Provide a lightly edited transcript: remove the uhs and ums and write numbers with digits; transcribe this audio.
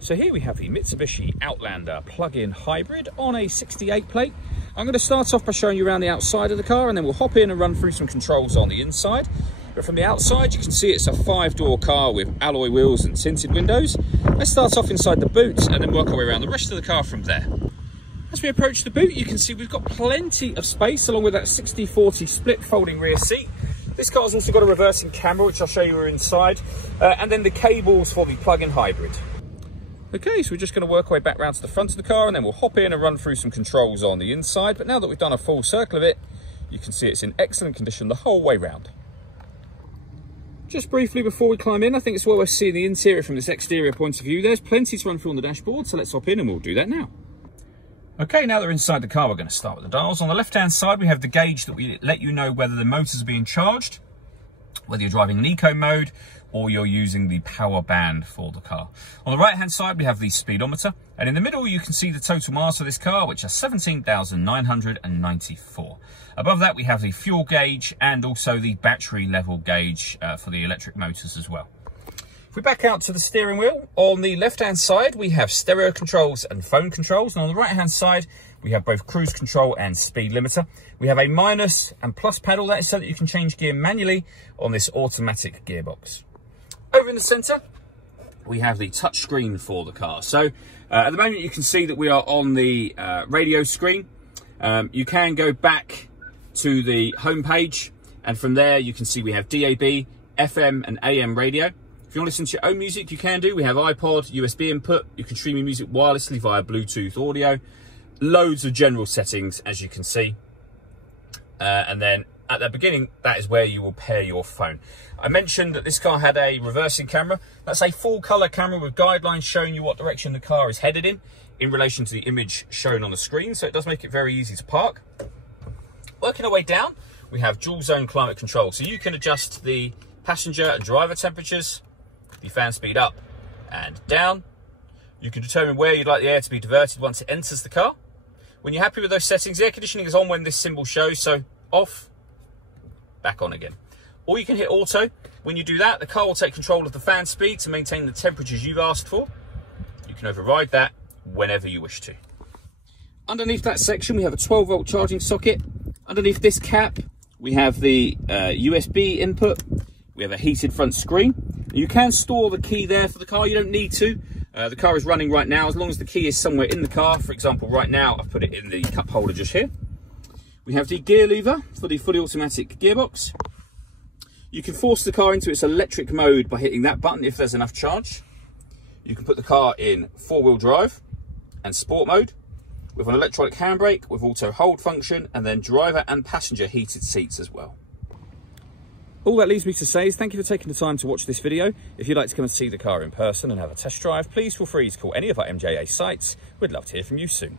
So here we have the Mitsubishi Outlander plug-in hybrid on a 68 plate. I'm going to start off by showing you around the outside of the car, and then we'll hop in and run through some controls on the inside. But from the outside, you can see it's a 5-door car with alloy wheels and tinted windows. Let's start off inside the boot and then work our way around the rest of the car from there. As we approach the boot, you can see we've got plenty of space along with that 60/40 split folding rear seat. This car's also got a reversing camera, which I'll show you inside, and then the cables for the plug-in hybrid. Okay, so we're just going to work our way back round to the front of the car, and then we'll hop in and run through some controls on the inside. But now that we've done a full circle of it, you can see it's in excellent condition the whole way round. Just briefly before we climb in, I think it's well worth seeing the interior from this exterior point of view. There's plenty to run through on the dashboard, so let's hop in and we'll do that now. Okay, now that we're inside the car, we're going to start with the dials. On the left-hand side, we have the gauge that we let you know whether the motors are being charged, whether you're driving in eco mode, or you're using the power band for the car. On the right-hand side, we have the speedometer, and in the middle, you can see the total miles of this car, which are 17,994. Above that, we have the fuel gauge and also the battery level gauge for the electric motors as well. If we back out to the steering wheel, on the left-hand side, we have stereo controls and phone controls. And on the right-hand side, we have both cruise control and speed limiter. We have a minus and plus pedal. That is so that you can change gear manually on this automatic gearbox. Over in the centre, we have the touch screen for the car. So at the moment, you can see that we are on the radio screen. You can go back to the home page, and from there, you can see we have DAB, FM and AM radio. If you want to listen to your own music, you can do. We have iPod, USB input. You can stream your music wirelessly via Bluetooth audio. Loads of general settings, as you can see. And then at the beginning, that is where you will pair your phone. I mentioned that this car had a reversing camera. That's a full color camera with guidelines showing you what direction the car is headed in relation to the image shown on the screen. So it does make it very easy to park. Working our way down, we have dual zone climate control. So you can adjust the passenger and driver temperatures, the fan speed up and down. You can determine where you'd like the air to be diverted once it enters the car. When you're happy with those settings, the air conditioning is on when this symbol shows, so off, back on again. Or you can hit auto. When you do that, the car will take control of the fan speed to maintain the temperatures you've asked for. You can override that whenever you wish to. Underneath that section, we have a 12-volt charging socket. Underneath this cap, we have the USB input. We have a heated front screen. You can store the key there for the car. You don't need to. The car is running right now. As long as the key is somewhere in the car, for example, right now, I've put it in the cup holder just here. We have the gear lever for the fully automatic gearbox. You can force the car into its electric mode by hitting that button if there's enough charge. You can put the car in 4-wheel drive and sport mode with an electronic handbrake with auto hold function, and then driver and passenger heated seats as well. All that leaves me to say is thank you for taking the time to watch this video. If you'd like to come and see the car in person and have a test drive, please feel free to call any of our MJA sites. We'd love to hear from you soon.